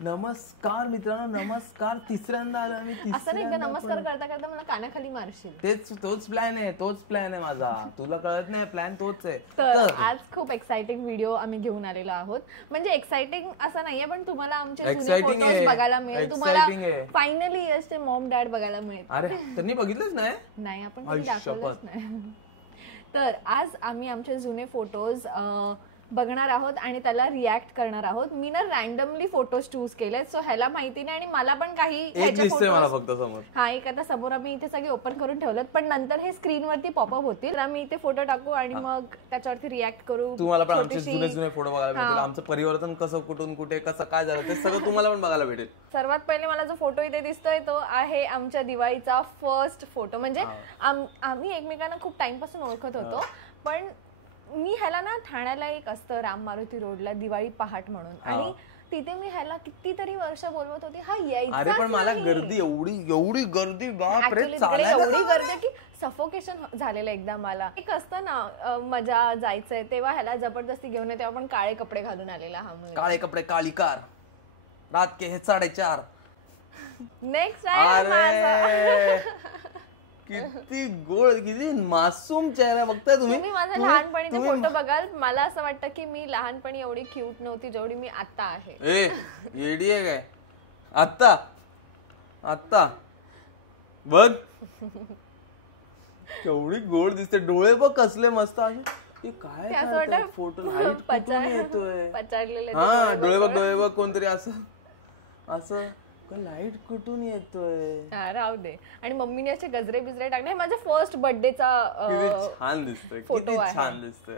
नमस्कार मित्रांनो, नमस्कार. तिसऱ्यांदा आलो मी. असं नाही का नमस्कार करता करता मला कानाखाली मारशील. तोच प्लॅन आहे माझा. तुला कळत नाही, प्लॅन तोच आहे. तर आज खूप एक्साइटिंग व्हिडिओ आम्ही घेऊन आलेलो आहोत. म्हणजे एक्साइटिंग असं नाहीये, पण तुम्हाला आमचे जुने फोटोज बघायला मिळेल. तुम्हाला फायनली यशचे मॉम डॅड बघायला मिळेल. अरे त्यांनी बघितलंच नाही, आपण कधी दाखवलंच नाही. तर आज आम्ही आमचे जुने फोटोज बघणार आहोत आणि त्याला रिॲक्ट करणार आहोत. मी ना रँडमली फोटोज चूज केले, सो ह्याला माहिती नाही आणि मला पण काही फक्त समोर. हा, एक आता समोर आम्ही इथे सगळे ओपन करून ठेवलेत, पण नंतर हे स्क्रीनवरती पॉपअप होतील. आम्ही इथे फोटो टाकू आणि मग त्याच्यावरती रिॲक्ट करू. तुम्हाला पण आमचे जुने फोटो बघायला भेटेल. आमचं परिवर्तन कसं, कुठून कुठे, कसं काय झालं ते सगळं तुम्हाला पण बघायला भेटेल. सर्वात पहिले मला जो फोटो इथे दिसतोय तो आहे आमच्या दिवाळीचा फर्स्ट फोटो. म्हणजे आम्ही एकमेकांना खूप टाइम पासून ओळखत होतो, पण मी ह्याला ना ठाण्याला एक असतं राम मारुती रोडला दिवाळी पहाट म्हणून, आणि तिथे मी ह्याला कितीतरी वर्ष बोलवत होती हा यायचा. अरे पण मला गर्दी एवढी गर्दी, बापरे, एवढी गर्दी की सफोकेशन झालेलं एकदा. मला एक असतं ना मजा जायचंय तेव्हा ह्याला जबरदस्ती घेऊन येते. तेव्हा पण काळे कपडे घालून आलेला हा मुलगा. काळे कपडे, काळी कार, रात के हे 4:30. नेक्स्ट किती गोड, किती मासूम चेहरा बघताय तुम्ही. माझा लहानपणीचे फोटो बघाल, मला असं वाटतं की मी लहानपणी एवढी क्यूट नव्हती जेवढी मी आता आहे. येडी आहे काय? आत्ता बघ केवढी गोड दिसते. डोळे बघ कसले मस्त आहे. काय फोटो लाईट पचाडलेले. हा, डोळे बघ कोणतरी असं लाईट कुठून येतोय. राहू दे. आणि मम्मीने असे गजरे बिजरे टाकले. माझ्या फर्स्ट बर्थडेचा छान दिसतोय, किती छान दिसतोय.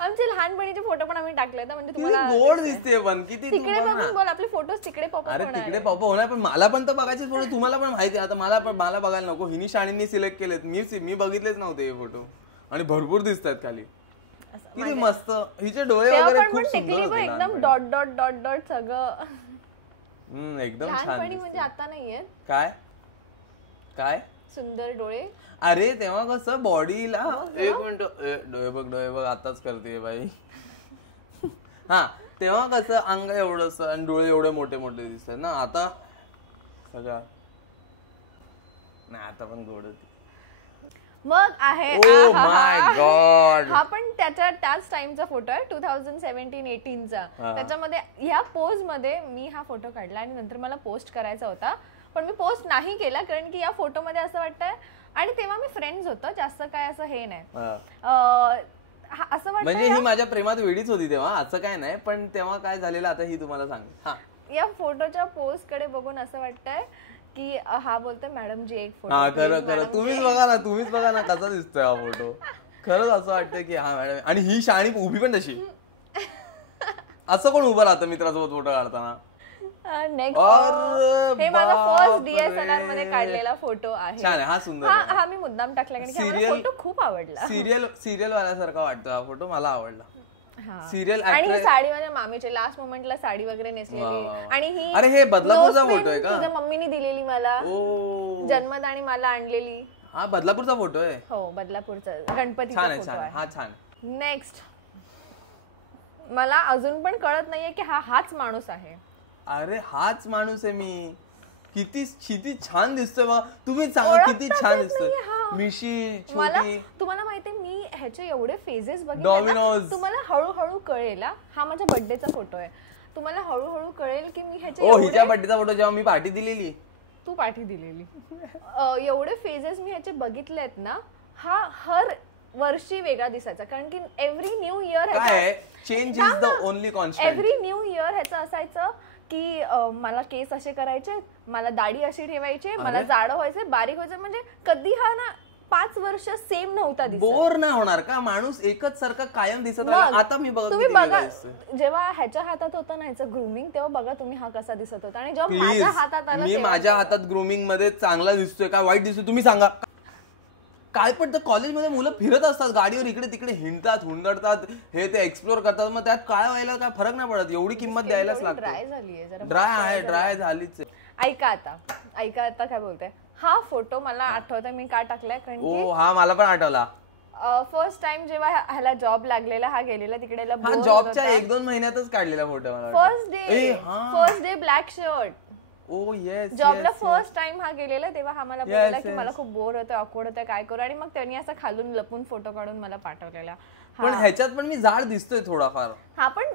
आमचे लहानपणीचे फोटो पण आम्ही टाकले, म्हणजे तुम्हाला गोड दिसते. पण किती तिकडे बोल, आपले फोटोज तिकडे पॉपअप होणार. अरे तिकडे पॉपअप होणार, पण मला पण तर बघायचे फोटो. तुम्हाला पण माहिती आहे. आता मला बघायला नको. हिनी शाळेंनी सिलेक्ट केलेत, मी बघितलेच नव्हते हे फोटो, आणि भरपूर दिसतात खाली. किती मस्त. हिचे डोळे वगैरे खूप सुंदर, एकदम डॉट डॉट डॉट डॉट सगळं एकदम छान. म्हणजे आता नाहीये काय सुंदर डोळे. अरे तेव्हा कसं बॉडीला, एक मिनिट, डोळे बघ आताच करते बाई. हा, तेव्हा कसं अंग एवढंच आणि डोळे एवढे मोठे मोठे दिसतात ना. आता सगळं नाही, आता पण गोड होती. मग आहे हा पण त्याच टाइमचा फोटो आहे, 2017-18चा. त्याच्यामध्ये ह्या पोज मध्ये मी हा फोटो काढला आणि नंतर मला पोस्ट करायचा होता, पण मी पोस्ट नाही केला कारण की या फोटो मध्ये असं वाटतंय. आणि तेव्हा मी फ्रेंड्स होतो, जास्त काय असं हे नाही. असं वाटतं म्हणजे ही माझ्या प्रेमात वेळीच होती तेव्हा, असं काय नाही. पण तेव्हा काय झालेलं आता ही तुम्हाला सांग. या फोटोच्या पोस्ट कडे बघून असं वाटतंय की हा बोलतोय मॅडम जी एक फोटो. खरं तुम्हीच बघा ना कसा दिसतोय हा फोटो. खरंच असं वाटतंय की हा मॅडम. आणि ही शाणी उभी पण तशी. असं कोण उभं राहतं मित्रासोबत फोटो काढताना. नेक्स्ट, हे माझा फर्स्ट DSLR मध्ये काढलेला फोटो आहे. छान आहे हा, सुंदर. हा मी मुद्दाम टाकला कारण की मला फोटो खूप आवडला. सिरियल वाल्यासारखा वाटतो हा फोटो, मला आवडला. सिरियल. आणि ही साडी माझ्या मामीची, लास्ट मोमेंटला साडी वगैरे नेसलेली. आणि ही, अरे हे बदलापूरचा फोटो आहे का? तुझ्या मम्मीने दिलेली मला जन्मत आणि मला आणलेली. हा बदलापूरचा फोटो आहे. हो, बदलापूरचा गणपतीचा फोटो आहे. हा छान. नेक्स्ट, मला अजून पण कळत नाहीये की हाच माणूस आहे. अरे हाच माणूस आहे मी. किती छान दिसतोय बा. तुम्ही सांगा किती छान दिसतोय. मिशी छोटी. तुम्हाला माहितीये मी ह्याचे एवढे फेजेस बघितले, तुम्हाला हळूहळू कळेल. हा माझ्या बर्थडेचा फोटो आहे. तुम्हाला हळूहळू कळेल की मी ह्याचे हिच्या बर्थडेचा फोटो जेव्हा मी पार्टी दिलेली, तू पार्टी दिलेली, एवढे फेजेस मी ह्याचे बघितलेत ना. हा हर वर्षी वेगळा दिसायचा, कारण की every new year change is the only constant. Every new year ह्याचं असायचं की मला केस असे करायचे, मला दाढी अशी ठेवायची, मला जाडं व्हायचं, बारीक व्हायचं. म्हणजे कधी हा ना 5 वर्ष सेम नव्हता दिसत. बोर नाही होणार का माणूस एकच सारखा कायम दिसत राहिला. आता मी तुम्ही बघा, जेव्हा ह्याच्या हातात होतं ना ह्याचं ग्रूमिंग, तेव्हा बघा तुम्ही हा कसा दिसत होता. आणि जेव्हा माझ्या हातात आला, मी माझ्या हातात ग्रूमिंग मध्ये चांगला दिसतोय का वाईट दिसतोय तुम्ही सांगा. काय पण तर कॉलेजमध्ये मुलं फिरत असतात गाडीवर, इकडे तिकडे हिंडतात, हुंदडतात, हे ते एक्सप्लोर करतात. मग त्यात काय व्हायला काय फरक नाही पडत. एवढी किंमत द्यायलाच लागते. ड्राय झालीच. ऐका आता काय बोलते. हा फोटो मला आठवतोय मी का टाकलाय, कारण की हा मला पण आठवला. फर्स्ट टाइम जेव्हा ह्याला जॉब लागलेला, हा गेलेला तिकडे जॉबच्या 1-2 महिन्यातच काढलेला फोटो मला. First day black shirt. Oh yes. जॉबला फर्स्ट टाइम हा गेलेला, तेव्हा हा मला बोलला की मला खूप बोर होतं, ऑकवर्ड होतं, काय करू, आणि मग त्यांनी असं खालून लपून फोटो काढून मला पाठवलेला. पण ह्याच्यात पण मी जाड दिसतोय थोडाफार. हा पण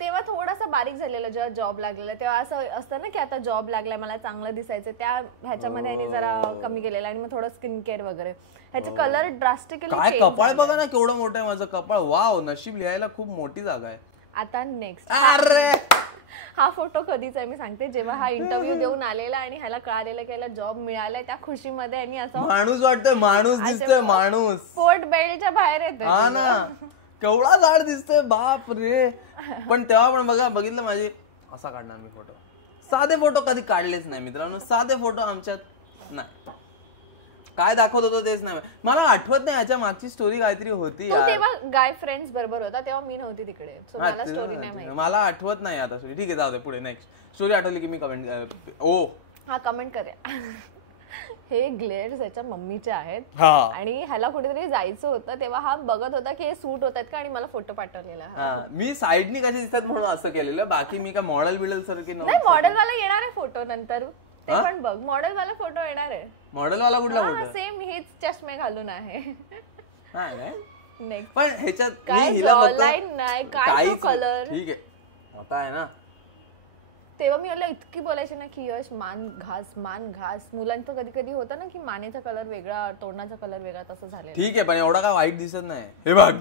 तेव्हा थोडासा बारीक झालेला जेव्हा जॉब लागलेला, तेव्हा असं असतं ना की आता जॉब लागलाय, मला चांगलं दिसायचं, त्या ह्याच्यामध्ये यांनी जरा कमी केलेला, आणि मग थोडं स्किन केअर वगैरे, ह्याचे कलर ड्रास्टिकली. काय कपाळ बघा ना केवढं मोठं आहे माझं कपाळ. वाव, नशीब लिहायला खूप मोठी जागा आहे. आता नेक्स्ट. अरे हा फोटो कधीच आहे मी सांगते, जेव्हा हा इंटरव्ह्यू देऊन आलेला आणि ह्याला कळालेलं की ह्याला जॉब मिळालाय, त्या खुशीमध्ये यांनी असं माणूस वाटतोय, माणूस दिसतोय, माणूस पोर्ट बेल्टच्या बाहेर येतोय. हा ना, केवढा जाड दिसतोय, बाप रे. पण तेव्हा पण बघितलं माझे असा काढणार मी फोटो. साधे फोटो कधी काढलेच नाही मित्रांनो, साधे फोटो आमच्यात नाही. काय दाखवत होतो तेच नाही, मला आठवत नाही. याच्या मागची स्टोरी काहीतरी होती. तेव्हा गाय फ्रेंड्स बरोबर होता, तेव्हा मी नव्हती तिकडे, मला स्टोरी नाही माहिती. मला आठवत नाही आता स्टोरी. ठीक आहे, जाऊ दे, पुढे नेक्स्ट स्टोरी आठवली की मी कमेंट. ओ हा कमेंट करूया. हे ग्लेअर्स याच्या मम्मीचे आहेत, आणि ह्याला कुठेतरी जायचं होतं, तेव्हा हा बघत होता की हे सूट होतात का, आणि मला फोटो पाठवलेला. मी साईडनी कसे दिसतात म्हणून असं केलेलं, बाकी मी काय मॉडेल बिडेल सारखी नाही. मॉडेल वाला येणार आहे फोटो नंतर, ते पण बघ, मॉडेल वाला फोटो येणार आहे. मॉडेल वाला कुठला फोटो? सेम हेच चष्मे घालून आहे. नेक्स्ट. पण ह्याच्यात काय जॉलाईन नाही, काय कलर. ठीक आहे, आता आहे ना. तेव्हा मी याला इतकी बोलायची ना की यश मान घास, मान घास. मुलांचं कधी कधी होतं ना की मानेचा कलर वेगळा, तोंडाचा कलर वेगळा, तसं झालं. ठीक आहे, पण एवढा काय वाईट दिसत नाही. हे बघ,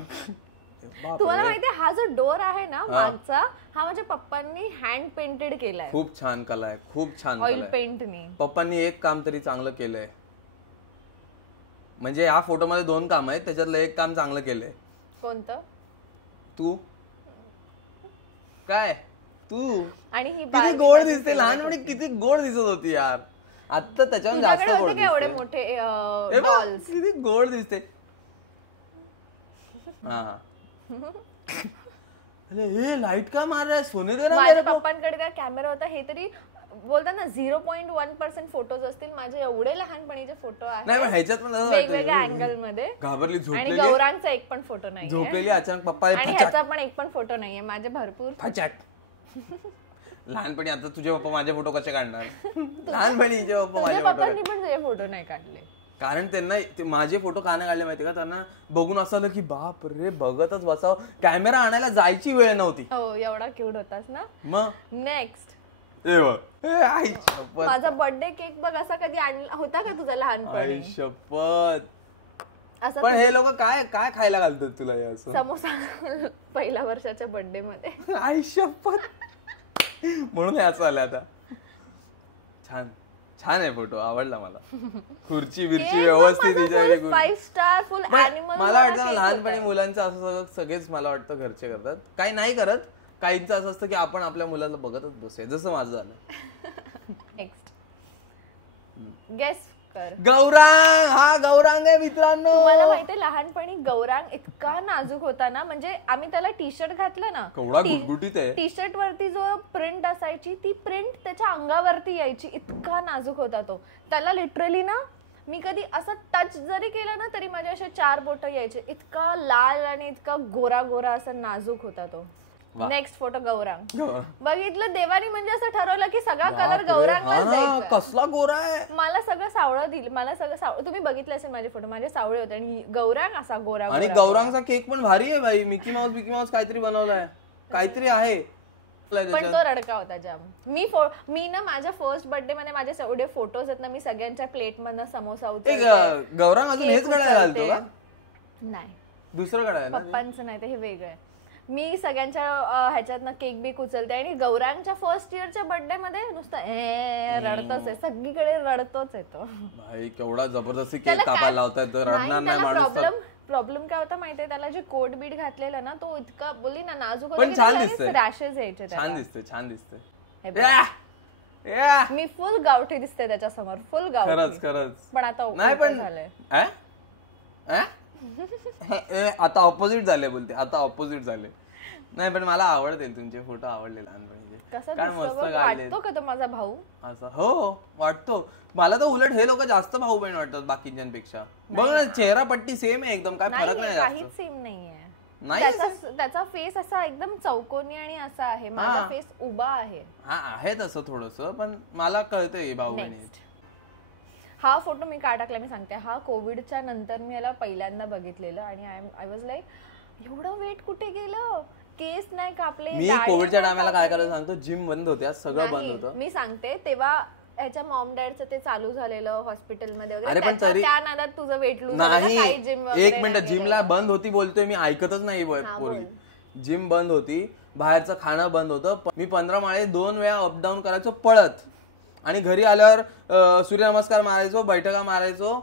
तुम्हाला माहितीये हा जो डोर आहे ना मागचा, हा माझ्या पप्पांनी हँड पेंटेड केलाय. खूप छान कला आहे, खूप छान ऑइल पेंटनी. पप्पांनी एक काम तरी चांगलं केलंय, म्हणजे या फोटो मध्ये 2 काम आहेत, त्याच्यातलं एक काम चांगलं केलंय. कोणतं? तू काय तू. आणि ही किती गोड दिसते, लहानपणी किती गोड दिसत होती यार. आता त्याच्यावर जास्त गोड दिसते. एवढे मोठे बॉल्स, किती गोड दिसते. हा अरे हे लाईट का मार रहा, सोने दे ना मेरे को. पप्पांकडे त्या कॅमेरा होता, हे तरी बोलतात ना 0.1% फोटोज असतील माझे. एवढे लहानपणीचे फोटो आहेत. नाही पण ह्याच्यात पण वेगवेगळ्या अँगल मध्ये. घाबरली, झोपलेली. आणि गौरांचा एक पण फोटो नाही, झोपलेली अचानक पप्पा. आणि ह्याचा पण एक पण फोटो नाहीये. माझे भरपूर फचाट. लहानपणी. आता तुझे पप्पा माझे फोटो कसे काढणार? लहानपणी पप्पा माझे पप्पांनी पण तुझे फोटो नाही काढले, कारण त्यांना माझे फोटो का नाही काढले माहिती का, त्यांना बघून असं आलं की बाप रे बघतच बसाव, कॅमेरा आणायला जायची वेळ नव्हती. हो, एवढा क्यूट होतास ना. मग नेक्स्ट. माझा बर्थडे केक बघ, असा कधी आणला होता का तुझा लहानपणी? शपथ. पण हे लोक काय काय खायला घालतात तुला? समोसा पहिल्या वर्षाच्या बर्थडे मध्ये. आई शपथ. म्हणून हे असं आलं. आता छान छान आहे फोटो, आवडला मला. खुर्ची बिर्ची व्यवस्थित. 5 स्टार फुल ॲनिमल. मला वाटतं लहानपणी मुलांचं असं सगळेच मला वाटतं घरचे करतात, काही नाही करत. काहींचं असं असतं की आपण आपल्या मुलाला बघतच बसूया, जसं माझं झालं. नेक्स्ट गेस कर. गौरांग. हा गौरांग आहे मित्रांनो. तुम्हाला माहितीये लहानपणी गौरांग इतका नाजूक होता ना, म्हणजे आम्ही त्याला टी शर्ट घातलं ना, केवढा गुटगुटीत आहे. टी शर्ट वरती जो प्रिंट असायची ती प्रिंट त्याच्या अंगावरती यायची, इतका नाजूक होता तो. त्याला लिटरली ना मी कधी असं टच जरी केलं ना तरी माझे असे 4 बोट यायचे. इतका लाल आणि इतका गोरा गोरा असा नाजूक होता तो. Next photo Gaurang. बघितलं देवानी म्हणजे असं ठरवलं की सगळा कलर गौरांगलाच द्यायचा. कसला गोरा आहे. मला सगळं सावळं दिलं, मला सगळं सावळं. तुम्ही बघितलं असेल माझे फोटो, माझे सावळे होते आणि गौरांग असा गोरा. आणि गौरांगचा केक पण भारी आहे बाई. मिकी माऊस काहीतरी बनवलाय, काहीतरी आहे. पण तो रडका होता जाम. मी ना माझ्या फर्स्ट बर्थडे मध्ये माझे एवढे फोटोज आहेत ना, मी सगळ्यांच्या प्लेट मधनं समोसा उचलते. गौरांग अजून हेच घडायला घालतो का? नाही, दुसरं घडायला. पप्पांचं नाही, ते हे वेगळं आहे. मी सगळ्यांच्या ह्याच्यातनं केक बीक उचलते. आणि गौरांगच्या फर्स्ट इयरच्या बर्थडे मध्ये नुसतं रडतच आहे, सगळीकडे रडतोच आहे तो. भाई केवढा जबरदस्ती केक कापायला लावताय, रडणार नाही माणूस. प्रॉब्लेम काय होता माहितीये, त्याला जे कोट बीट घातलेलं ना तो इतका बोलली ना नाजूक होता, छान दिसतंय, रॅशेस यायचे. छान दिसतंय, छान दिसतंय. मी फुल गावठी दिसते त्याच्या समोर, फुल गावठी. खरंच खरंच. पण आता नाही पण झालंय. आता ऑपोजिट झाले बोलते, आता ऑपोजिट झाले. नाही पण मला आवडते तुमचे फोटो, आवडले लहानपणीचे. काय मस्त काढले. वाटतो का तो माझा भाऊ असं? हो वाटतो मला तर. उलट हे लोक जास्त भाऊ बहीण वाटतात बाकीच्यांपेक्षा. बघ ना चेहरा पट्टी सेम आहे एकदम, काय फरक नाही. काहीच सेम नाहीये. नाही त्याचा फेस असा एकदम चौकोनी आणि असा आहे, माझा फेस उभा आहे. हा आहे तसं थोडस, पण मला कळतंय भाऊ बहीण. हा फोटो मी का टाकला मी सांगते. हा कोविडच्या नंतर मी याला पहिल्यांदा बघितलेलं आणि आय वॉज लाईक एवढं वेट कुठे गेलं, केस नाही कापले. मी कोविडच्या टायमाला काय करायला सांगतो, जिम बंद होत्या, सगळं बंद होतं. मी सांगते तेव्हा ह्याच्या मॉम डॅडचं ते चालू झालेलं हॉस्पिटलमध्ये वगैरे, पण तरी त्या नादात तुझं वेट लूज नाही. एक मिनिट, जिमला बंद होती बोलतोय मी, ऐकतच नाही पोरगी. जिम बंद होती, बाहेरचं खाणं बंद होतं. मी 15 माळे 2 वेळा अपडाऊन करायचो पळत, आणि घरी आल्यावर सूर्यनमस्कार मारायचो, बैठका मारायचो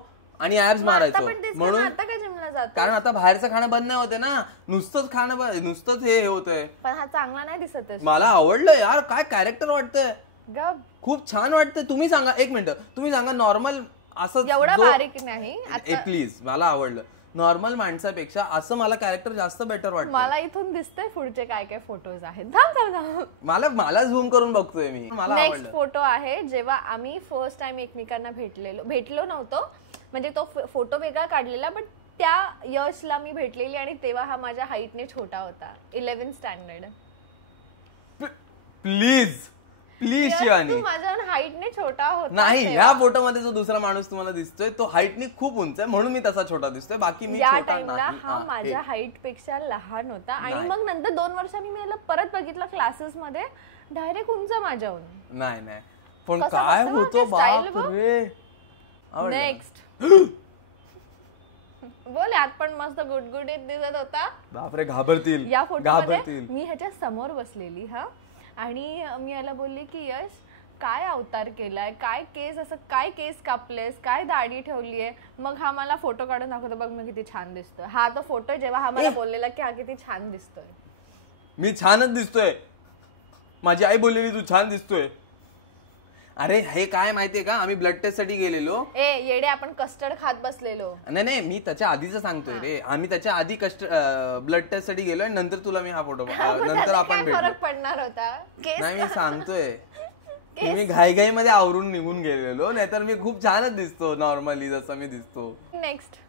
आणि ऍब्स मारायचो. म्हणून कारण आता बाहेरचं खाणं बंद नाही होते ना, नुसतंच खाणं, नुसतंच हे होतंय. पण हा चांगला नाही दिसत. मला आवडलं यार, काय कॅरेक्टर वाटतंय, खूप छान वाटतंय. तुम्ही सांगा, एक मिनिट तुम्ही सांगा, नॉर्मल असं एवढा बारीक नाही प्लीज, मला आवडलं. नॉर्मल माणसापेक्षा असं मला कॅरेक्टर जास्त बेटर वाटतं. मला इथून दिसतंय पुढचे काय काय फोटोज आहेत. मला झूम करून बघतोय मी. मला नेक्स्ट फोटो आहे जेव्हा आम्ही फर्स्ट टाइम एकमेकांना भेटलो नव्हतो, म्हणजे तो फोटो वेगळा काढलेला, पण त्या यशला मी भेटलेली आणि तेव्हा हा माझ्या हाईटने छोटा होता, 11th स्टँडर्ड. प्लीज शिवानी, तू माझ्या हाईटने छोटा होता. नाही, ह्या फोटो मध्ये जो दुसरा माणूस तुम्हाला दिसतोय तो हाईटने खूप उंच आहे, म्हणून मी तसा छोटा दिसतोय. बाकी मी या टाइमला हा माझ्या हाईट पेक्षा लहान होता. आणि मग नंतर 2 वर्षांनी मी याला परत बघितलं क्लासेस मध्ये, डायरेक्ट उंच माझ्याहून. नाही पण काय होतो बाप रे. नेक्स्ट बोल, यात पण मस्त गुडगुडीत दिसत होता. बापरे, घाबरतील. या फोटोमध्ये मी ह्याच्या समोर बसलेली हा, आणि मी याला बोलली की यश काय अवतार केलाय, काय केस, असं काय केस कापलेस, काय दाढी ठेवलीये. मग हा मला फोटो काढून दाखवतो, बघ मी किती छान दिसतोय. हा तो फोटो जेव्हा हा मला बोललेला की हा किती छान दिसतोय. मी छानच दिसतोय, माझी आई बोललेली तू छान दिसतोय. अरे हे काय माहितीये का, आम्ही ब्लड टेस्ट साठी गेलेलो. येडे, आपण कस्टर्ड खात बसलेलो. नाही मी त्याच्या आधीच सांगतोय रे. आम्ही त्याच्या आधी ब्लड टेस्ट साठी गेलो, आणि नंतर तुला मी हा फोटो, नंतर आपण फरक पडणार होता. नाही मी सांगतोय, मी घाई मध्ये आवरून निघून गेलेलो, नाहीतर मी खूप छानच दिसतो नॉर्मली जसं मी दिसतो. नेक्स्ट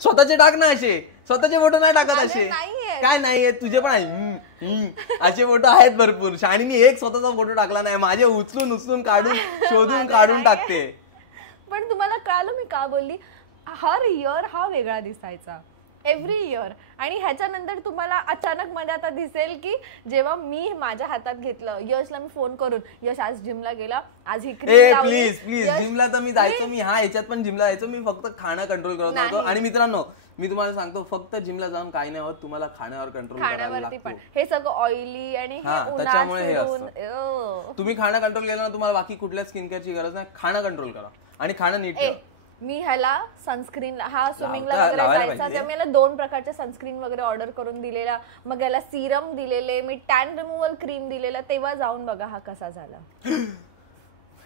स्वतःचे टाक ना, असे स्वतःचे फोटो नाही टाकत असे. काय नाहीये, तुझे पण आहे असे फोटो आहेत भरपूर. आणि मी एक स्वतःचा फोटो टाकला नाही, माझे उचलून काढून शोधून काढून टाकते. पण तुम्हाला कळलं मी का बोलली, हर इयर हा वेगळा दिसायचा, एव्हरी इयर. आणि ह्याच्यानंतर तुम्हाला अचानक मध्ये आता दिसेल की जेव्हा मी माझ्या हातात घेतलं, यशला मी फोन करून, यश आज जिमला गेला, आज ही क्रीम लावली. प्लीज जिमला तर मी जायचो, मी ह्याच्यात पण जिमला जायचो. मी फक्त खाणं कंट्रोल करत होतो. आणि मित्रांनो मी तुम्हाला सांगतो, फक्त जिमला जाऊन काही नाही होत, तुम्हाला खाण्यावर कंट्रोल करायला लागतो. हे सगळं ऑइली आणि त्याच्यामुळे हे असतं. तुम्ही खाणं कंट्रोल केलं ना, तुम्हाला बाकी कुठल्या स्किन केअरची गरज नाही. खाणं कंट्रोल करा आणि खाणं नीट करा. मी ह्याला सनस्क्रीन, हा स्विमिंगला वगैरे जायचा, तेव्हा मला 2 प्रकारचे सनस्क्रीन वगैरे ऑर्डर करून दिलेला. मग याला सिरम दिलेले, मी टॅन रिमूव्हल क्रीम दिलेला. तेव्हा जाऊन बघा हा कसा झाला.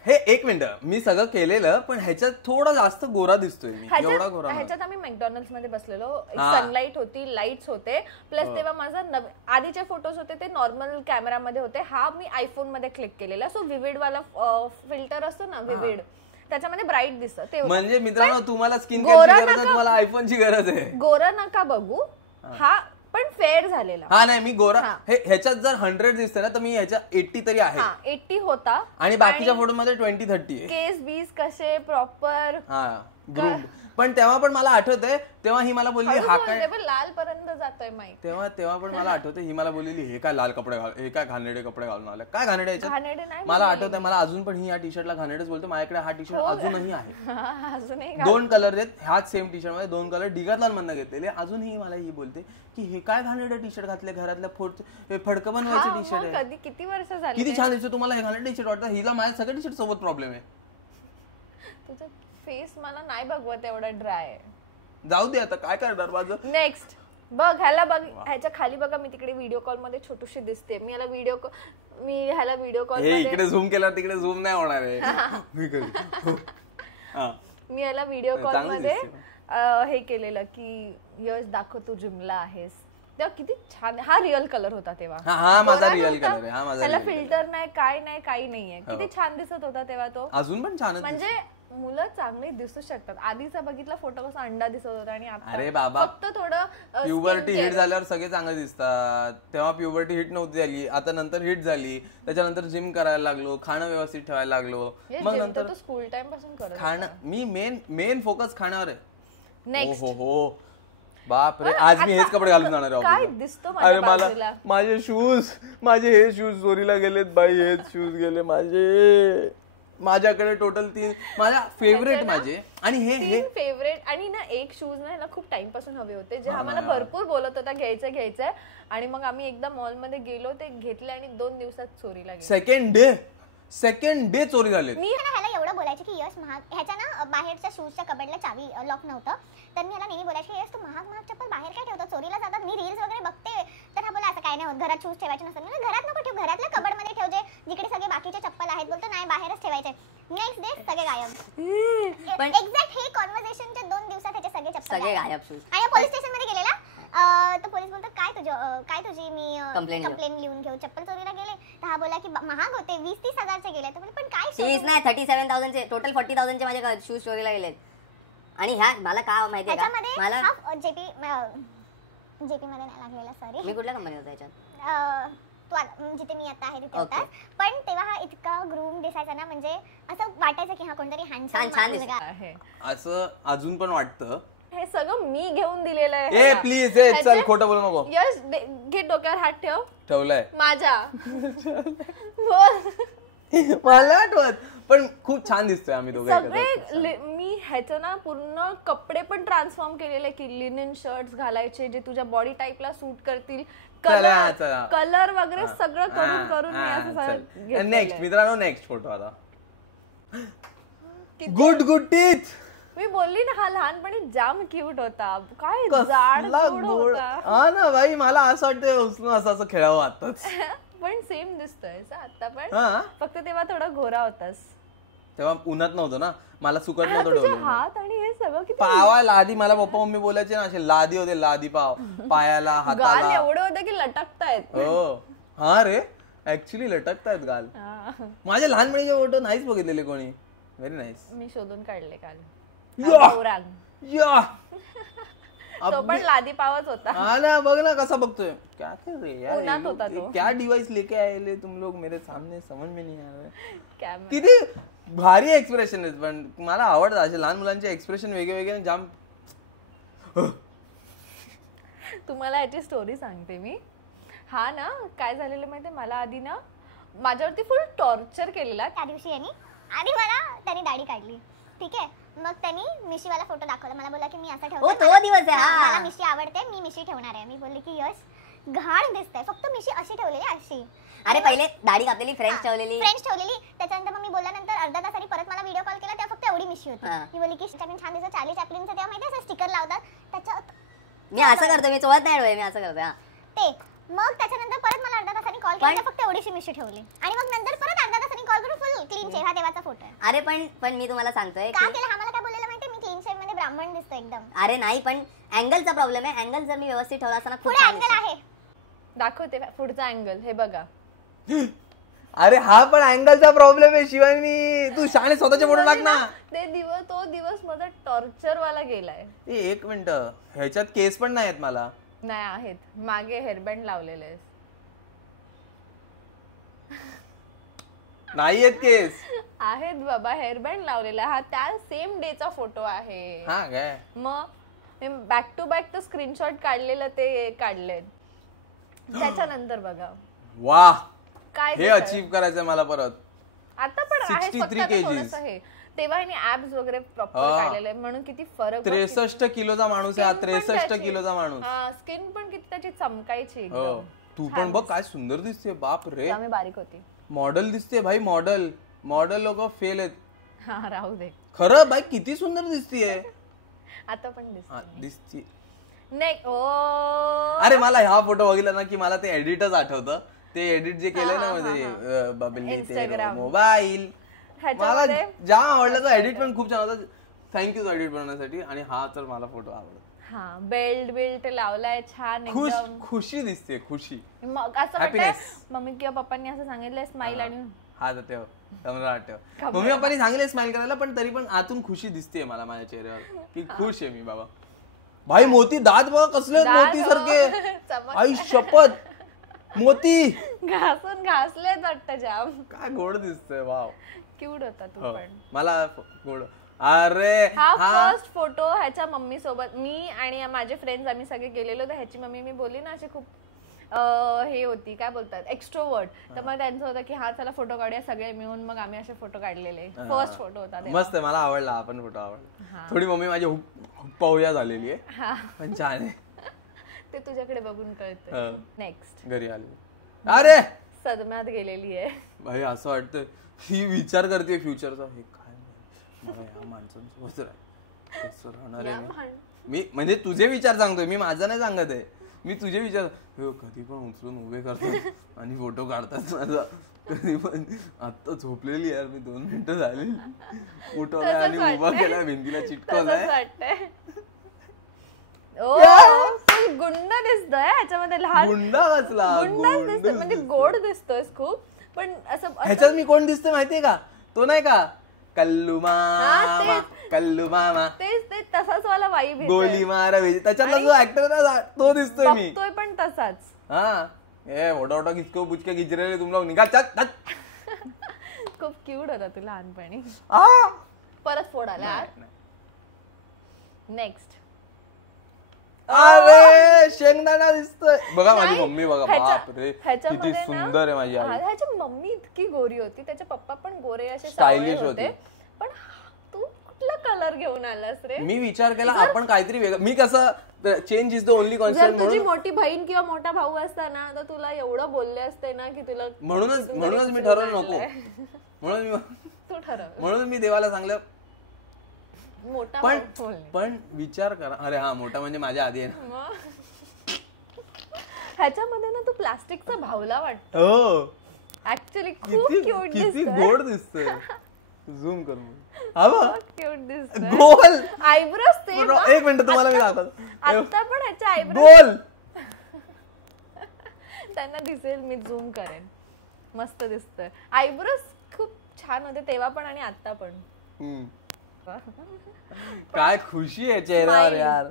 हे एक मिनिट, मी सगळं केलेलं, पण ह्याच्यात थोडा जास्त गोरा दिसतोय मी. एवढा गोरा. ह्याच्यात आम्ही मॅकडॉनल्ड्स मध्ये बसलेलो, सनलाईट होती, लाईट्स होते, प्लस तेव्हा माझा आधीचे फोटोज होते ते नॉर्मल कॅमेरामध्ये होते. हा मी आयफोन मध्ये क्लिक केलेला. सो विविड वाला फिल्टर असतो ना, विविड, त्याच्यामध्ये ब्राईट दिसत. म्हणजे मित्रांनो, तुम्हाला स्किन केअरची गरज आहे, तुम्हाला आयफोनची गरज आहे. गोरा नका बघू, हा पण फेअर झालेला. हा नाही, मी गोरा. ह्याच्यात जर 100 दिसते ना, तर मी ह्याच्या 80 तरी आहे. 80 होता. आणि बाकीच्या फोटो मध्ये 20-30 आहे. केस बीस कसे प्रॉपर ग्रूम्ड. पण तेव्हा पण मला आठवतंय, तेव्हा ही मला बोलली हा काय लाल पर्यंत जातोय माहिती. तेव्हा पण मला आठवतंय, ही मला बोललेली हे काय लाल कपडे घाल, हे काय घाणेरडे कपडे घालून आले. काय घाणेरडे याच्यात मला आठवतंय. मला अजून पण ही या टी शर्टला घाणेरडेच बोलते. माझ्याकडे हा टी शर्ट अजूनही आहे. 2 कलर आहेत ह्याच सेम टी शर्ट मध्ये, 2 कलर डिगातलान मधनं घेतलेले. अजूनही मला ही बोलते की हे काय घाणेरडे टी शर्ट घातले, घरातल्या फडकं बनवायचे टी शर्ट आहे. किती वर्ष झाली, किती छान दिसतो. तुम्हाला हे घाणेरडे टी शर्ट वाटतं, हिला माझ्या सगळ्या टी शर्ट सोबत प्रॉब्लेम आहे. तुझा फेस मला नाही बघवत एवढा ड्राय. जाऊ दे आता, काय करणार माझं. नेक्स्ट बघ, ह्याला बघ, ह्याच्या खाली बघा, मी तिकडे व्हिडिओ कॉल मध्ये छोटीशी दिसते. मी ह्याला व्हिडिओ कॉल इकडे झूम केला, तिकडे झूम नाही होणार आहे. मी ह्याला व्हिडिओ कॉल मध्ये हे केलेलं की यश दाखव तू जिमला आहेस. तेव्हा किती छान. हा रिअल कलर होता तेव्हा. हा माझा रिअल कलर आहे. हा माझा त्याला फिल्टर नाही, काय नाही, काही नाहीये. किती छान दिसत होता तेव्हा तो. अजून पण छान. म्हणजे मुलं चांगली दिसू शकतात. आधीचा बघितला फोटो कसा अंडा दिसत होता आणि आता अरे बाबा फक्त थोडं प्युबर्टी हिट झाल्यावर सगळे चांगले दिसतात. तेव्हा प्युबर्टी हिट नव्हती झाली, आता नंतर हिट झाली. त्याच्यानंतर जिम करायला लागलो, खाणं व्यवस्थित ठेवायला लागलो. मग नंतर स्कूल टाइम पासून करत खाणं. मी मेन फोकस खाण्यावर आहे. नेक्स्ट हो बाप रे, आज मी हेच कपडे घालून जाणार आहे. काय दिसतो अरे मला माझे हे शूज चोरीला गेलेत बाई. हेच शूज गेले माझ्याकडे टोटल 3 माझ्या फेवरेट माझे. आणि हे फेवरेट. आणि ना एक शूज ना खूप टाइम पासून हवे होते, जे आम्हाला भरपूर बोलत होता घ्यायचंय. आणि मग आम्ही एकदा मॉल मध्ये गेलो, ते घेतले आणि 2 दिवसात चोरीला गेले. सेकंड डे चोरी झाले. मी ह्याला एवढं बोलायचे की यश महाग, ह्याच्या ना बाहेरच्या शूजच्या कबडला चावी लॉक नव्हतं, तर मी ह्याला नेहमी बोलायचे की यश तू महाग चप्पल बाहेर काय ठेवतो, चोरीला जातात. मी रील्स वगैरे बघते तर हा बोला असं काय नाही होत, घरात शूज ठेवायचे नसतात. मी घरात नको ठेव, घरातल्या कबडमध्ये ठेव जिकडे सगळे बाकीचे चप्पल आहेत. बोलतो नाही बाहेरच ठेवायचे. नेक्स्ट डे सगळे गायब. एक्झॅक्ट हे कॉन्व्हर्सेशनच्या 2 दिवसात ह्याचे सगळे चप्पल गायब. आणि पोलीस स्टेशन मध्ये गेलेला, तर पोलीस बोलतात काय तुझी मी कंप्लेंट लिहून घेऊ, चप्पल चोरीला गेले. तर हा बोला की महाग होते, 20-30 हजारचे गेले. तर पण काय 30 नाही 37,000 चे टोटल 40,000 चे माझे शूज चोरीला गेलेत. आणि ह्या मला काय माहितीये का, मला जेपी मध्ये नाही लागलेला. सॉरी, मी कुठल्या कंपनी होता याच्यात, जिथे मी आता आहे तिथे होता. पण तेव्हा हा इतका ग्रूम दिसायचा ना, म्हणजे असं वाटायचं की हा कोणतरी हँडसम आहे असं अजून पण वाटतं. हे सगळं मी घेऊन दिलेलं आहे. ए प्लीज चल खोटं बोलू नको. यश घे डोक्यावर हात ठेवलाय माझ्या. मला आठवत, पण खूप छान दिसतोय आम्ही दोघे. सगळे मी ह्याचं ना पूर्ण कपडे पण ट्रान्सफॉर्म केलेले की लिनन शर्ट्स घालायचे जे तुझ्या बॉडी टाईपला सूट करतील. कलर वगैरे सगळं करून मी असं. नेक्स्ट मित्रांनो, नेक्स्ट फोटो आता. Good teeth. मी बोलली ना हा लहानपणी जाम क्यूट होता. काय जाड होता. हा ना भाई, मला असं वाटतं उचलून असं खेळावं आताच. पण सेम दिसतोय आता पण, फक्त तेव्हा थोडा गोरा होतास. तेव्हा उन्हात नव्हतं ना, मला सुकट नव्हतं. हात आणि हे सगळं किती पावाला आधी मला पप्पा मम्मी बोलायचे ना, असे लादी होते, लादी पाव पायाला हाताला. गाल एवढे होते की लटकतायत. हो हा रे, ऍक्च्युली लटकतायत गाल. माझ्या लहानपणीचे फोटो नाहीच बघितलेले कोणी. Very nice. मी शोधून काढले काल. तो पण लादी पावच होता. हा ना, बघ ना कसा बघतोय. क्या कर रहे यार, क्या डिवाइस लेके आए तुम लोग मेरे सामने, समझ में नहीं आ रहा. किती भारी एक्सप्रेशन आहेत. पण मला आवडतं असे लहान मुलांचे एक्सप्रेशन वेगळे जाम. तुम्हाला याची स्टोरी सांगते मी. हा ना काय झालेलं माहितीये, मला आधी ना माझ्यावरती फुल टॉर्चर केलेला त्या दिवशी. आणि मला त्यांनी दाढी काढली, ठीक आहे. मग त्यांनी मिशीवाला फोटो दाखवला. मला बोलला की मी असं ठेवतो, तो दिवस आहे, मला मिशी आवडते, मी मिशी ठेवणार आहे. मी बोलली की यश घाण दिसतंय, फक्त मिशी अशी ठेवलेली अशी. अरे पहिले दाढी घातलेली, फ्रेंच ठेवलेली. त्याच्यानंतर मग मी बोलल्यानंतर अर्धा तासांनी परत मला व्हिडिओ कॉल केला, तेव्हा फक्त एवढी मिशी होती. मी बोलली की छान दिसत. चार्ली चॅप्लिनचं तेव्हा माहिती असं स्टिकर लावतात त्याच्यात. मी असं करतो, मी चोवत नाही, मी असं करतो ते. मग त्याच्यानंतर परत मला अर्धा तासांनी कॉल केला, फक्त एवढीशी मिशी ठेवली. आणि मग नंतर परत अर्धा तासांनी कॉल करून फुल क्लीन शेव. हा देवाचा फोटो आहे. अरे पण मी तुम्हाला सांगतोय का केलं, हा मला काय बोललेला माहितीये, मी क्लीन शेव मध्ये ब्राह्मण दिसतो एकदम. अरे नाही, पण अँगलचा प्रॉब्लेम आहे. अँगल जर मी व्यवस्थित ठेवला असताना पुढे अँगल आहे. दाखवते पुढचा अँगल, हे बघा. अरे हा पण अँगलचा प्रॉब्लेम आहे शिवानी. तू शाळे स्वतःचे फोटो टाक ना. तो दिवस माझा टॉर्चर वाला गेलाय. एक मिनिट, ह्याच्यात केस पण नाही आहेत. मला नाही आहेत, मागे हेअरबँड लावलेले नाही आहेत केस. आहेत बाबा, हेअरबँड लावलेला. हा त्या सेम डेचा फोटो आहे. हा काय, मग मी बॅक टू बॅक तर स्क्रीनशॉट काढलेलं ते काढले. त्याच्यानंतर बघा, वा काय हे अचीव करायचंय मला परत. आता पण आहे, फक्त थोडंसं आहे. तेव्हा ऍब्स वगैरे प्रॉपर काढलेले, म्हणून किती फरक. 63 किलोचा माणूस आहे. 63 किलोचा माणूस. स्किन पण किती त्याची चमकायची. तू पण बघ काय सुंदर दिसते. बाप रे, आम्ही बारीक होती. मॉडेल दिसते भाई. मॉडेल लोक फेल आहेत. हा राहू दे. खरं बाई किती सुंदर दिसतीये. आता पण दिसती नाही. अरे मला हा फोटो बघितला ना की मला ते एडिटच आठवतं. ते एडिट जे केलंय ना म्हणजे बबली मोबाईल, मला जाम आवडला. तो एडिट पण खूप छान होता. थँक्यू एडिट बनवण्यासाठी. आणि हा तर मला फोटो आवडला. हा बेल्ट लावलाय छान खुश एकदम खुशी दिसते खुशी. मग असं वाटतंय मम्मी किंवा पप्पांनी असं सांगितलंय स्माइल आणि हा ठेव मम्मी पप्पांनी सांगितलं स्माइल करायला पण तरी पण आतून खुशी दिसते मला माझ्या चेहऱ्यावर की खुश आहे मी बाबा. भाई मोती दात बघा कसले मोती सारखे आई शपथ मोती घासलेच वाटतं जाम. काय गोड दिसतंय वाव. क्यूट होता तू पण. मला गोड. अरे हा फर्स्ट फोटो ह्याच्या मम्मी सोबत मी आणि माझे फ्रेंड्स आम्ही सगळे गेलेलो तर ह्याची मम्मी मी बोलली ना अशी खूप हे होती काय बोलतात एक्स्ट्रोवर्ट तर मग त्यांचं होतं की हा चला फोटो काढूया सगळे मिळून मग आम्ही असे फोटो काढलेले. फर्स्ट फोटो होता मस्त आहे मला आवडला आपण फोटो आवडला. थोडी मम्मी माझी हुप्पाहुया झालेली आहे पण छान आहे. ते तुझ्याकडे बघून कळतं. नेक्स्ट घरी आली अरे सदम्यात गेलेली आहे भाई असं वाटतं ही विचार करते फ्युचरचा हे काय मला या माणसांसोबत कसं राहणार आहे मी म्हणजे तुझे विचार सांगतोय मी माझा नाही सांगत आहे मी तुझे विचार कधी पण उचलून उभे करतात आणि फोटो काढतात माझा कधी पण आता झोपलेली यार मी 2 मिनिटं झाली उठवलाय आणि उभा केला भिंतीला चिटकवलाय. गुंड दिसतोय ह्याच्यामध्ये लहान गुंडा कसला दिसतोय म्हणजे गोड दिसतोय खूप पण असं ह्याच्यात मी कोण दिसतोय माहितीये का तो नाही का कल्लू मामा कल्लू मामा तेच तसाच वाला वाईब गोली मारा त्याच्यातला जो ऍक्टर आहे तो दिसतोय मी तोय पण तसाच. हा ए ओढा किसको बुचके गिजरे तुम लोग निघा चल. खूप क्यूट होता तू लहानपणी. परत फोड आला. नेक्स्ट अरे शेंगदाणा दिसतोय बघा माझी मम्मी बघा बापरे किती सुंदर आहे माझी आई. ह्याची मम्मी इतकी गोरी होती त्याचे पप्पा पण गोरे असे स्टायलिश होते पण तू कुठला कलर घेऊन आलास रे. मी विचार केला आपण काहीतरी वेगळं मी कसं change is the only concept. तुझी मोठी बहीण किंवा मोठा भाऊ असता ना तर तुला एवढं बोलले असते ना की तुला म्हणूनच मी ठरवलं नको म्हणून मी देवाला सांगलं मोठा पण विचार करा अरे हा मोठा म्हणजे माझ्या आधी आहे ना. ह्याच्यामध्ये ना तू प्लास्टिकचा भावला वाटतो. हो ऍक्च्युअली खूप क्यूट दिसतोय. किती गोड दिसतोय. झूम कर मग क्यूट दिसतोय. गोल आयब्रोज सेम. एक मिनिट तुम्हाला मी दाखवतो आता पण ह्याच्या आयब्रोज गोल त्यांना दिसेल मी झूम करेन. मस्त दिसतोय. आयब्रोज खूप छान होते तेव्हा पण आणि आता पण. काय खुशी आहे चेहऱ्यावर यार.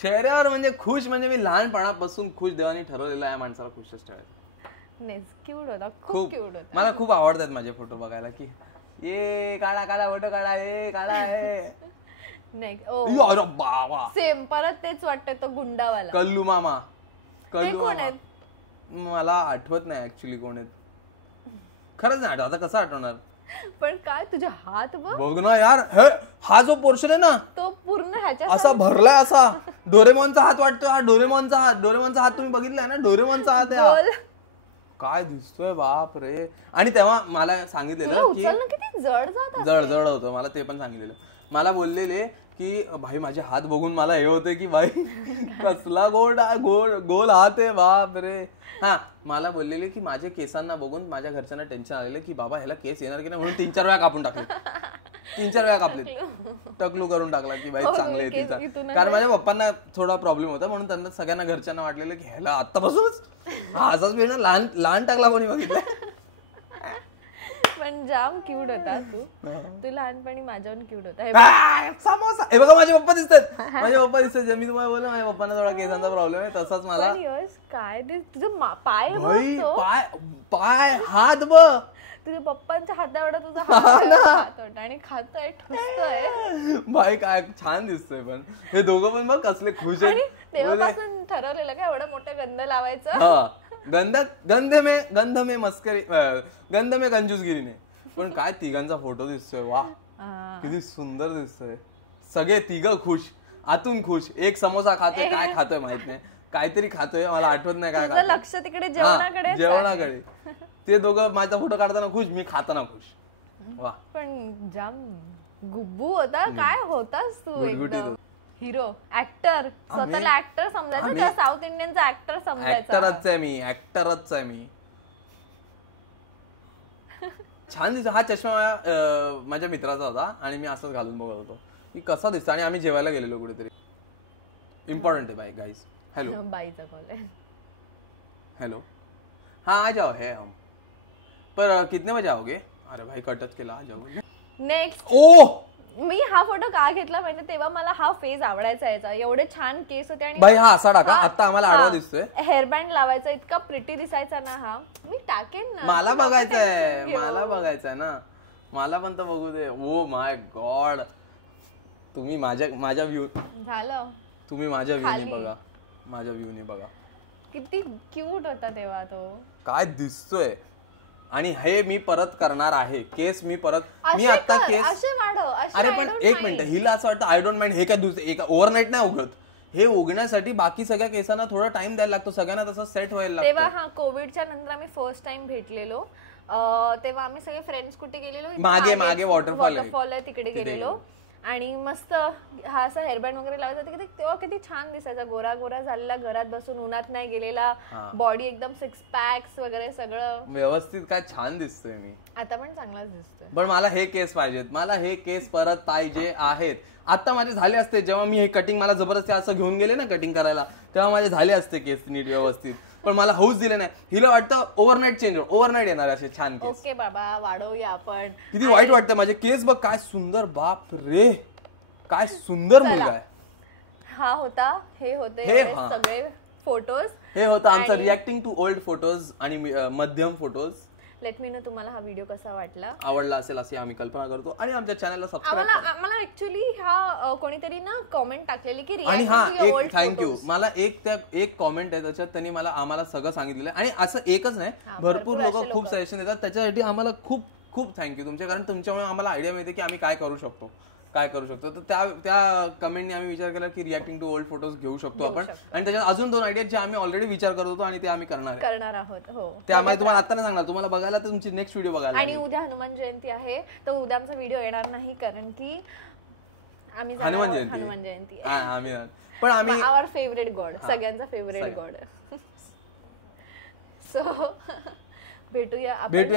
चेहऱ्यावर म्हणजे खुश म्हणजे मी लहानपणापासून खुश देवानी ठरवलेला आहे माणसाला खुशच ठेवायचं. क्यूट होता खूप क्यूट होता. मला खूप आवडतात माझे फोटो बघायला की ये काढा फोटो काढा हे काढा हे अरे बाबा सेम परत तेच वाटतं तो गुंडावाला कल्लू मामा. कोण आहेत मला आठवत नाही ऍक्च्युली कोण आहेत खरंच नाही आठवत. आता कसं आठवणार पण काय तुझे हात बघ ना यार. हा जो पोर्शन आहे ना तो पूर्ण ह्याच्या असा भरलाय असा डोरेमॉनचा हात वाटतोय. हा डोरेमॉनचा हात तुम्ही बघितलाय ना डोरेमॉनचा हात आहे. काय दिसतोय बाप रे. आणि तेव्हा मला सांगितलेलं की किती जड होतं मला ते पण सांगितलेलं. मला बोललेले की भाई माझे हात बघून मला हे होते की भाई कसला गोल हात आहे बाप रे. हा मला बोललेले की माझे केसांना बघून माझ्या घरच्यांना टेन्शन आलेलं की बाबा ह्याला केस येणार की नाही म्हणून 3-4 वेळा कापून टाकले. 3-4 वेळा कापले टकलू करून टाकला की भाई चांगले येतील. कारण माझ्या पप्पांना थोडा प्रॉब्लेम होता म्हणून त्यांना सगळ्यांना घरच्यांना वाटलेलं की ह्याला आतापासूनच असाच वेळ लहान टाकला कोणी बघितलं. पण जाम क्यूट होता तू लहानपणी माझ्याहून क्यूट होता. समोसा हे बघा माझे पप्पा दिसतात. माझे पप्पा दिसतात मी तुम्हाला बोललो माझ्या पप्पांना थोडा केसांचा प्रॉब्लेम आहे तसाच मला. काय तुझं पाय पाय हात बघ तुझ्या पप्पांच्या हाताएवढा तुझा हात होता आणि खातोय ठुसतोय भाई काय छान दिसतोय. पण हे दोघं पण बघ कसले खुश आहेत. तेव्हापासून ठरवलेलं का एवढं मोठं गंध लावायचं. गंध में मस्करी गंध में कंजूसगिरी नाही. पण काय तिघांचा फोटो दिसतोय वा किती सुंदर दिसतोय. सगळे तिघं खुश आतून खुश. एक समोसा खातोय काय खातोय माहित नाही काहीतरी खातोय मला आठवत नाही काय खातोय. लक्ष तिकडे जेवणाकडे. ते दोघं माझा फोटो काढताना खुश मी खाताना खुश. वा पण जाम गुब्बू होता. काय होतास तू एकदम हिरो ऍक्टर. स्वतःला ऍक्टर समजायचं किंवा साऊथ इंडियनचा ऍक्टर समजायचा. ऍक्टरच आहे मी. छान दिसतो. हा चष्मा माझ्या मित्राचा होता आणि मी असंच घालून बघत होतो की कसा दिसतो. आणि आम्ही जेवायला गेलेलो कुठेतरी इम्पोर्टेंट है भाई गाइस. हेलो बाईचा कॉल आहे. हेलो. हाँ आ जाओ है हम. पर कितने बजे आओगे? अरे भाई कटच केला, आ जाओगे. नेक्स्ट ओ मी हा फोटो का घेतला म्हणजे तेव्हा मला हा फेज आवडायचा याचा. एवढे छान केस होते आणि भाई हा असा टाका. आता आम्हाला आडवा दिसतोय. हेअरबँड लावायचा, इतका प्रिटी दिसायचा ना हा. मी टाकेन ना. मला बघायचंय, मला बघायचंय ना. मला पण तर बघू दे. Oh my God. तुम्ही माझ्या व्ह्यू झालं. तुम्ही माझ्या व्ह्यूने बघा. माझ्या व्ह्यूने बघा किती क्यूट होता तेव्हा तो. काय दिसतोय. आणि हे मी परत करणार आहे. केस मी परत मी आता केस असे वाढव. अरे पण एक मिनिट, हिला असं वाटतं आय डोंट माइंड. हे काय एका ओव्हरनाईट नाही उगत. हे उगण्यासाठी बाकी सगळ्या केसांना थोडा टाइम द्यायला लागतो. सगळ्यांना तसं सेट व्हायला लागतं. तेव्हा हा कोविडच्या नंतर आम्ही फर्स्ट टाइम भेटलेलो. तेव्हा आम्ही सगळे फ्रेंड्स कुठे गेलेलो, मागे वॉटरफॉल आहे तिकडे गेलेलो. आणि मस्त हा असा हेअरबँड वगैरे लावायचा. तेव्हा किती छान दिसायचा. गोरा गोरा झालेला, घरात बसून उन्हात नाही गेलेला, बॉडी एकदम 6 पॅक्स वगैरे सगळं व्यवस्थित. काय छान दिसतोय मी. आता पण चांगलाच दिसतोय. पण मला हे केस पाहिजेत. मला हे केस परत पाहिजे आहेत. आता माझे झाले असते जेव्हा मी हे कटिंग मला जबरदस्ती असं घेऊन गेले ना कटिंग करायला, तेव्हा माझे झाले असते केस नीट व्यवस्थित. पण मला हौस दिले नाही. हिला वाटतं ओव्हरनाईट चेंज, ओव्हरनाईट येणार असे छान केस. ओके बाबा वाढवूया आपण. किती वाईट वाटतं. माझे केस बघ काय सुंदर. बाप रे काय सुंदर मुलगा आहे. हा होता, हे होते सगळे फोटोज. हे होतं आमचं रिॲक्टिंग टू ओल्ड फोटोज आणि मध्यम फोटोज. लेट मी नो तुम्हाला हा व्हिडिओ कसा वाटला. आवडला असेल अशी आम्ही कल्पना करतो. आणि आमच्या चॅनलला सबस्क्राईब करा. मला ऍक्च्युअली हा कोणीतरी ना कमेंट टाकलेली की आणि हा एक थँक्यू. मला एक कॉमेंट आहे त्याच्यात त्यांनी आम्हाला सगळं सांगितलेलं. आणि असं एकच नाही, भरपूर लोक खूप सजेशन देतात. त्याच्यासाठी आम्हाला खूप खूप थँक्यू तुमचे. कारण तुमच्यामुळे आम्हाला आयडिया मिळते की आम्ही काय करू शकतो. तर त्या कमेंटने आम्ही विचार केला की रिॲक्टिंग टू ओल्ड फोटोज घेऊ शकतो आपण. आणि त्याच्यात अजून 2 आयडिया जे आम्ही ऑलरेडी विचार करत होतो आणि ते आम्ही करणार आहोत. हो ते आम्ही तुम्हाला आता नाही सांगणार. तुम्हाला बघायला तर तुमची नेक्स्ट व्हिडिओ बघायला. आणि उद्या हनुमान जयंती आहे, तर उद्या आमचा व्हिडिओ येणार नाही कारण की आम्ही हनुमान जयंती पण आम्ही आवर फेवरेट गॉड, सगळ्यांचा फेवरेट गॉड. सो भेटूया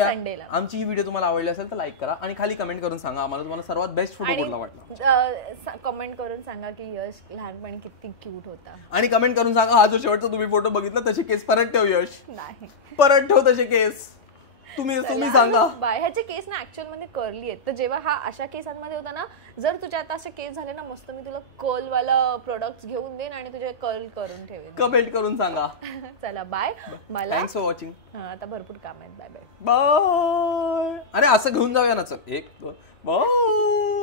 संडेला. आमची ही व्हिडिओ तुम्हाला आवडली असेल तर लाईक करा आणि खाली कमेंट करून सांगा आम्हाला तुम्हाला सर्वात बेस्ट फोटो कुठला वाटला. कमेंट करून सांगा की यश लहानपणी किती क्यूट होता. आणि कमेंट करून सांगा हा जो शेवटचा तुम्ही फोटो बघितला तसे केस परत ठेव यश. नाही परत ठेव तसे केस. तुम्ही सांगा. बाय ह्याचे केस ना ऍक्च्युअल मध्ये कर्ली आहेत. तर जेव्हा हा अशा केसांमध्ये होता ना, जर तुझ्या आता असे केस झाले ना मस्त, मी तुला कर्ल वाला प्रोडक्ट्स घेऊन देईन आणि तुझे कर्ल करून ठेवेन. कमेंट करून सांगा. चला बाय. मला थँक्स फॉर वॉचिंग. आता भरपूर काम आहेत. Bye bye bye. अरे असं घेऊन जाऊया ना. चल 1 2 बाय.